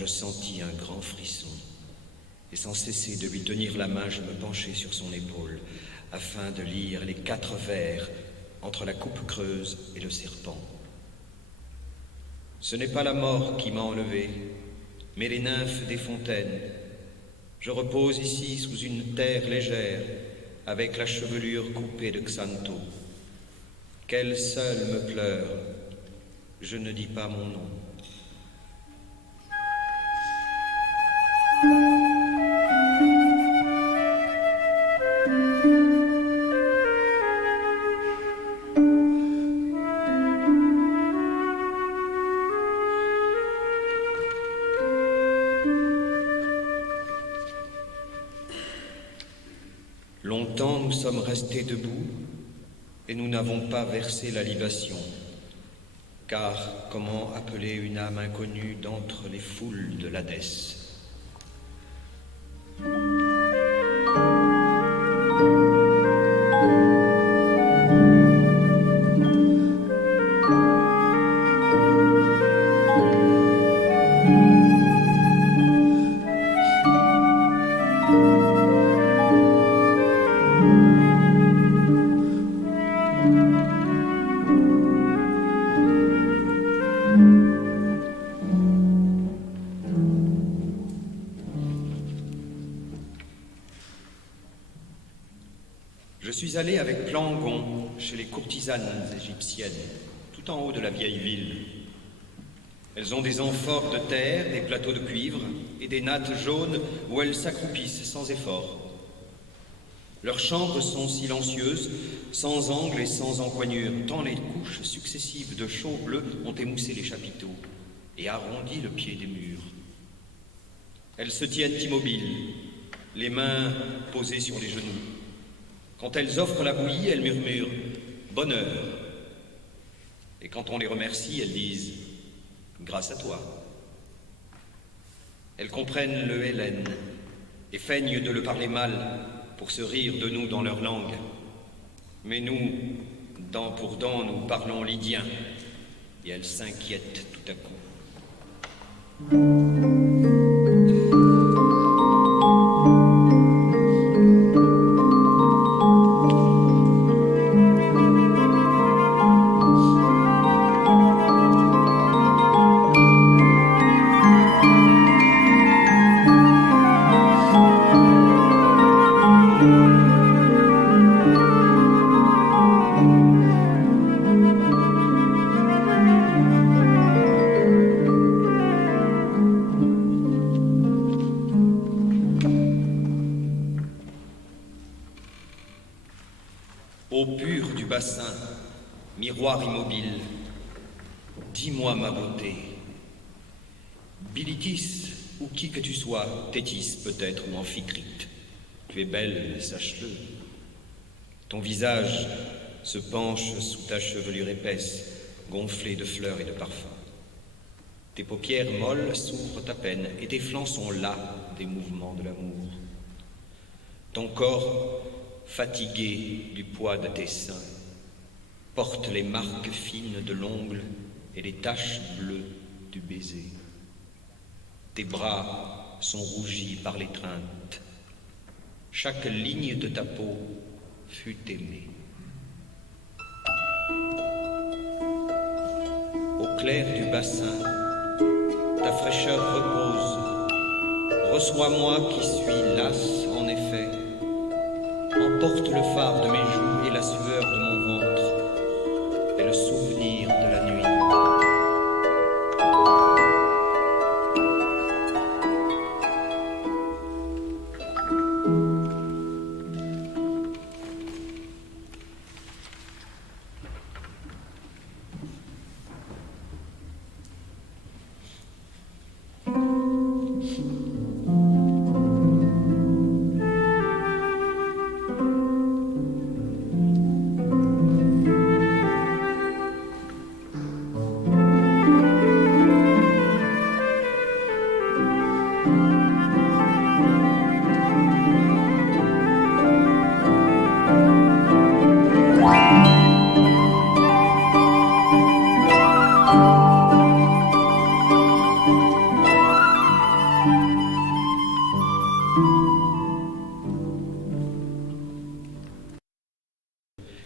je sentis un grand frisson. Et sans cesser de lui tenir la main, je me penchai sur son épaule, afin de lire les 4 vers entre la coupe creuse et le serpent. Ce n'est pas la mort qui m'a enlevé, mais les nymphes des fontaines. Je repose ici sous une terre légère, avec la chevelure coupée de Xanto. Qu'elle seule me pleure, je ne dis pas mon nom. Longtemps nous sommes restés debout et nous n'avons pas versé la libation. Car comment appeler une âme inconnue d'entre les foules de l'Hadès ? Je suis allé avec Plangon chez les courtisanes égyptiennes, tout en haut de la vieille ville. Elles ont des amphores de terre, des plateaux de cuivre et des nattes jaunes où elles s'accroupissent sans effort. Leurs chambres sont silencieuses, sans angles et sans encoignure, tant les couches successives de chaux bleus ont émoussé les chapiteaux et arrondi le pied des murs. Elles se tiennent immobiles, les mains posées sur les genoux. Quand elles offrent la bouillie, elles murmurent « bonheur ». Et quand on les remercie, elles disent « grâce à toi ». Elles comprennent le hellène et feignent de le parler mal pour se rire de nous dans leur langue. Mais nous, dent pour dent, nous parlons lydien et elles s'inquiètent tout à coup. Eau pure du bassin, miroir immobile, dis-moi ma beauté. Bilitis, ou qui que tu sois, Thétis peut-être, ou Amphitrite, tu es belle, sache-le. Ton visage se penche sous ta chevelure épaisse, gonflée de fleurs et de parfums. Tes paupières molles s'ouvrent à peine, et tes flancs sont las des mouvements de l'amour. Ton corps, fatigué du poids de tes seins, porte les marques fines de l'ongle et les taches bleues du baiser. Tes bras sont rougis par l'étreinte. Chaque ligne de ta peau fut aimée. Au clair du bassin, ta fraîcheur repose. Reçois-moi qui suis lasse, en effet. Emporte le phare de mes joues et la sueur de mon ventre et le souvenir de la nuit.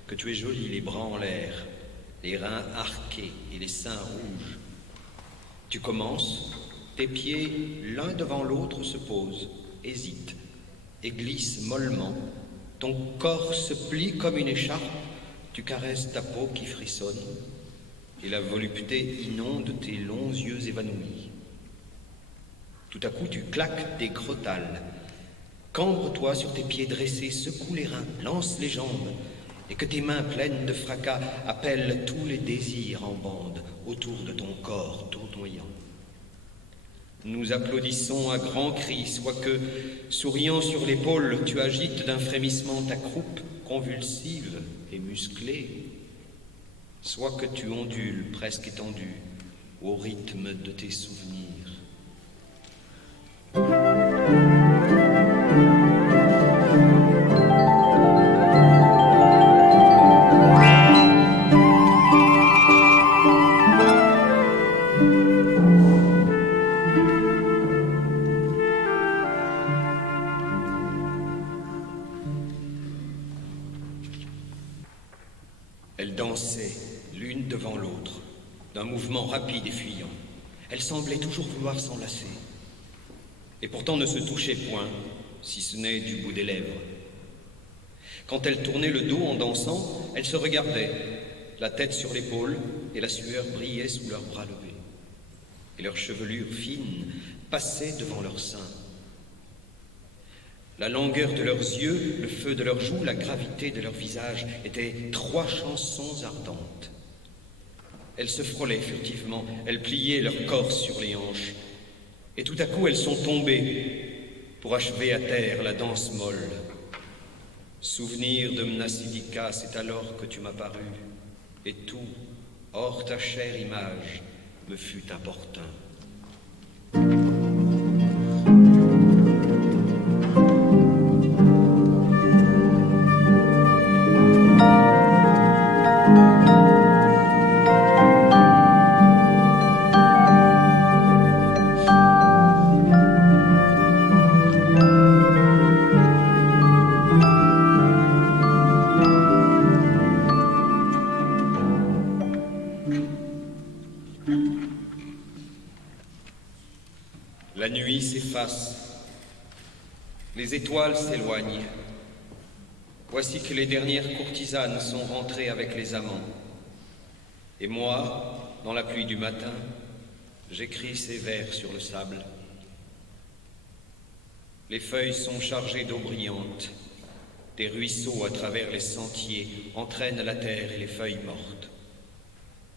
que tu es jolie, les bras en l'air, les reins arqués et les seins rouges. Tu commences, tes pieds l'un devant l'autre se posent, hésitent et glissent mollement. Ton corps se plie comme une écharpe, tu caresses ta peau qui frissonne et la volupté inonde tes longs yeux évanouis. Tout à coup, tu claques des crotales. Cambre-toi sur tes pieds dressés, secoue les reins, lance les jambes, et que tes mains pleines de fracas appellent tous les désirs en bande autour de ton corps tournoyant. Nous applaudissons à grands cris, soit que, souriant sur l'épaule, tu agites d'un frémissement ta croupe convulsive et musclée, soit que tu ondules presque étendu au rythme de tes souvenirs. Elles dansaient l'une devant l'autre, d'un mouvement rapide et fuyant. Elles semblaient toujours vouloir s'enlacer, et pourtant ne se touchaient point, si ce n'est du bout des lèvres. Quand elles tournaient le dos en dansant, elles se regardaient, la tête sur l'épaule, et la sueur brillait sous leurs bras levés. Et leur chevelure fine passait devant leurs seins. La langueur de leurs yeux, le feu de leurs joues, la gravité de leur visage étaient 3 chansons ardentes. Elles se frôlaient furtivement, elles pliaient leur corps sur les hanches, et tout à coup elles sont tombées pour achever à terre la danse molle. Souvenir de Mnasidika, c'est alors que tu m'as paru, et tout, hors ta chère image, me fut importun. La nuit s'efface, les étoiles s'éloignent. Voici que les dernières courtisanes sont rentrées avec les amants. Et moi, dans la pluie du matin, j'écris ces vers sur le sable. Les feuilles sont chargées d'eau brillante. Des ruisseaux à travers les sentiers entraînent la terre et les feuilles mortes.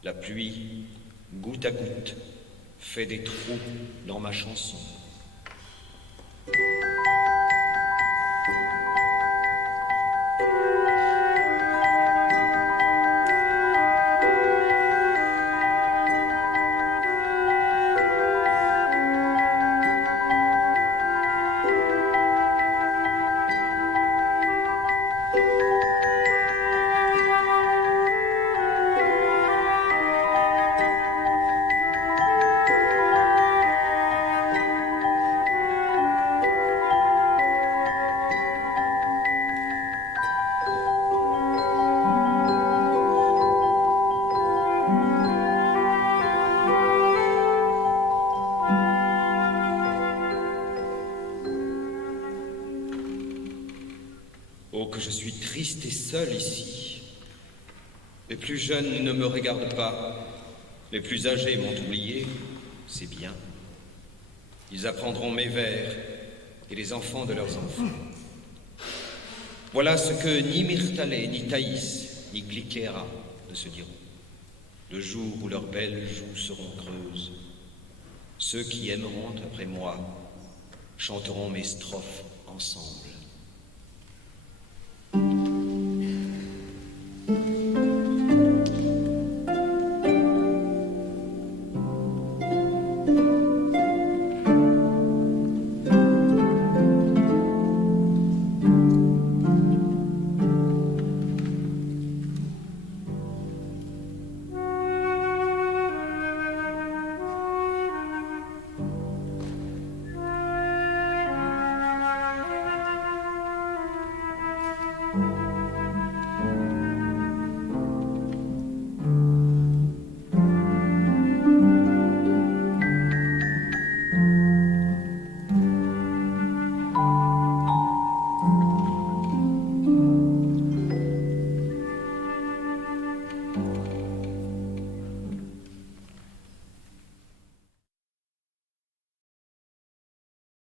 La pluie, goutte à goutte, fait des trous dans ma chanson. Oh, que je suis triste et seul ici. Les plus jeunes ne me regardent pas. Les plus âgés m'ont oublié, c'est bien. Ils apprendront mes vers et les enfants de leurs enfants. Voilà ce que ni Myrtalais, ni Thaïs, ni Glykéra ne se diront. Le jour où leurs belles joues seront creuses. Ceux qui aimeront après moi chanteront mes strophes ensemble.